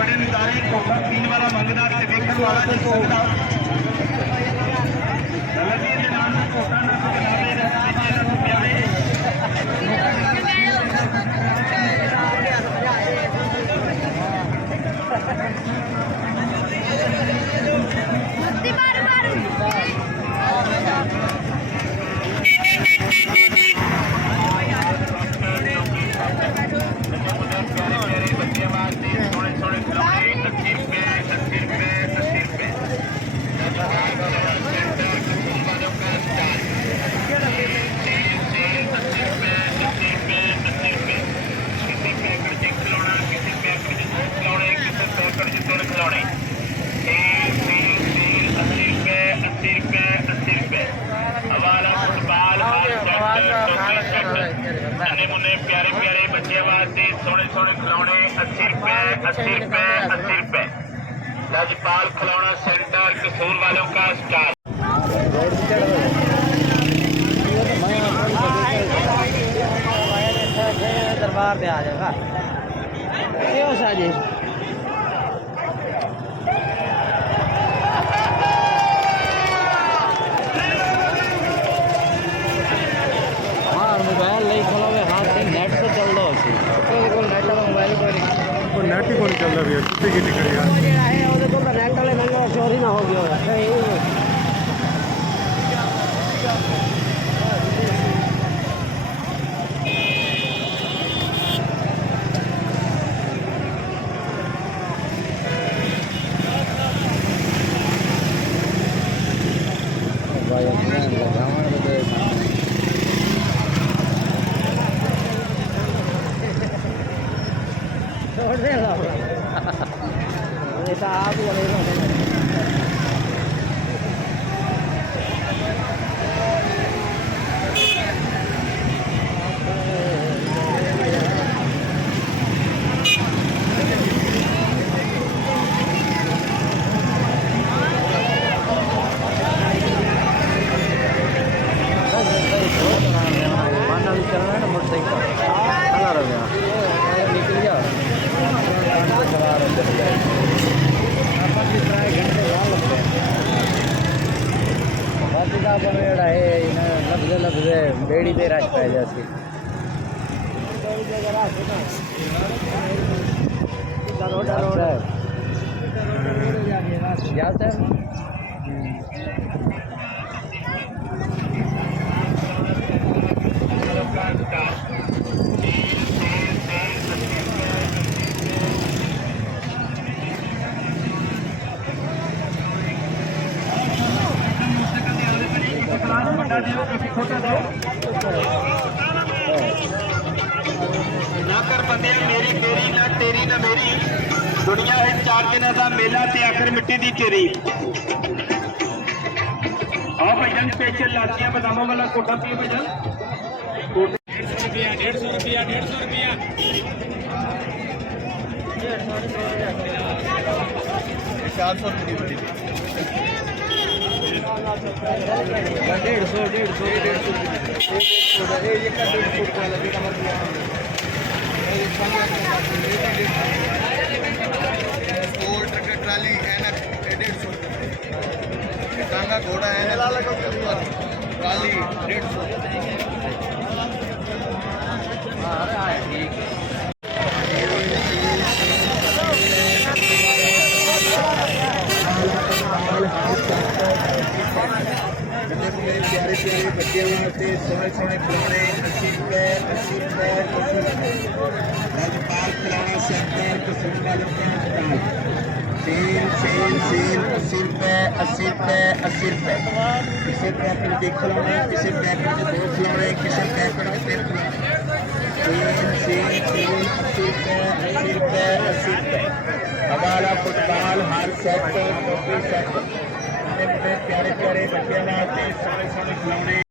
बड़े नजारे धोखा पीने वाला मंगदा ते देखण वाला नहीं सकदा गलती दे नाल धोखा ना खिलावे रस्ते च ना प्यारे प्यारे प्यारे बच्चे वास्ते सोने सोने खिलौने 80 रुपए 80 रुपए 80 रुपए। लजपाल खिलौना सेंटर कसूर वालों का स्टाल। दरबार पे आ जाएगा मोबाइल नहीं खोला हुआ हाथ से नेट से चल रहा है नेट वाला मोबाइल को नेट ही कौन चल रहा है कितने की टिकट यार वो देखो नेट वाले महंगा चोरी ना हो गया छोड़ देगा ऐसा आप ही चलना है ना मोटरसाइकिल बेड़ी दे रश पै जाती ना कर बंदे मेरी तेरी ना तेरी ना मेरी दुनिया है चार दिनों का मेला ते आखिर मिट्टी दी तेरी आओ भाईजान स्पेशल लाचियां बादामों वाला कोठा पिए भाईजान 400 रुपये 150 ट्राली टांगा घोड़ा है ट्राली 150 प्यारे प्यारे बच्चे वास्ते सोने सोने खिलौने 80 रुपए 80 रुपए राजपाल खिलौना सेंटर कसूरबा सेल सेल सेल 80 रुपए 80 रुपए 80 रुपए किसी पैकेट के खिलौने किसी पैकेट में 2 खिलौने किसी पैकेट में 3 खिलौने सेल सेल सेल 80 रुपए 80 रुपए हवाला फुटबॉल हर सेट कॉपी सेट प्यारे प्यारे बच्चे वास्ते सोने सोने खिलौने